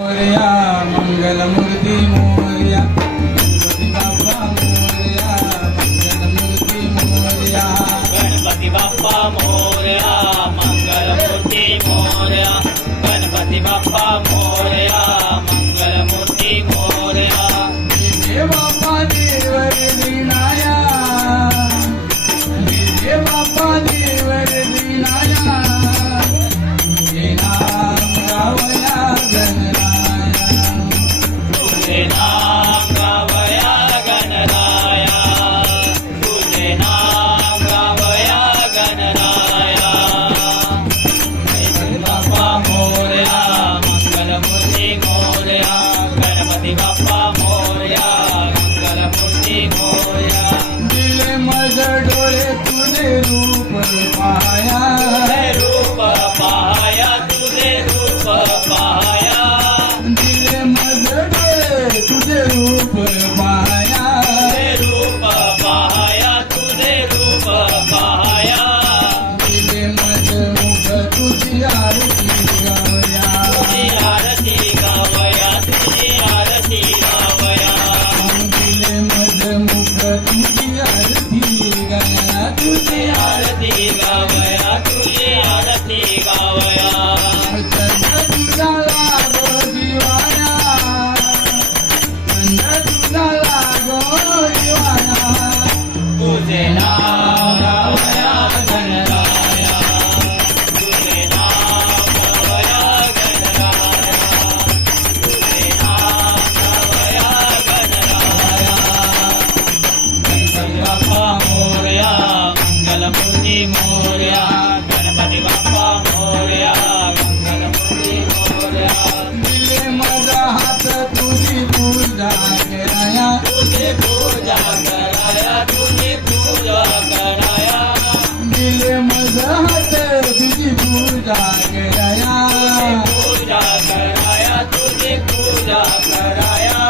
मोरया मंगल मूर्ति गणपति बापा गणपति बापा मोरया मंगल मूर्ति मोरया। गणपति बापा मोरया। Hãy subscribe पूजा कराया तुझी पूजा कराया.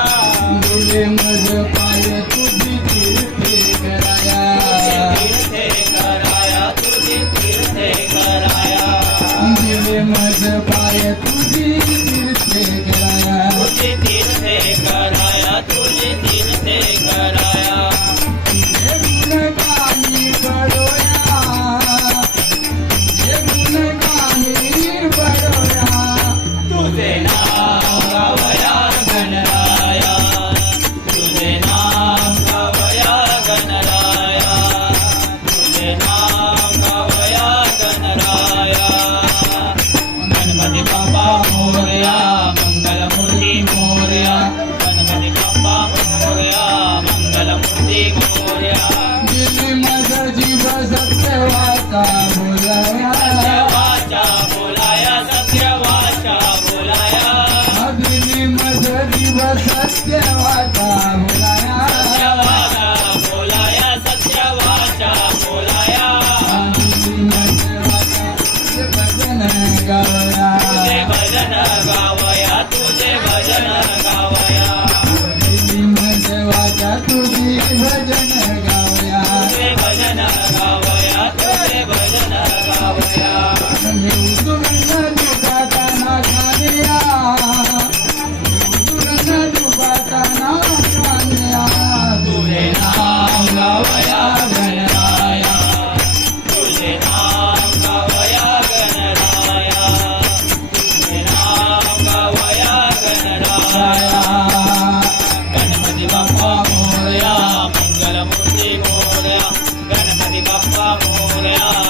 गया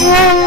Yeah.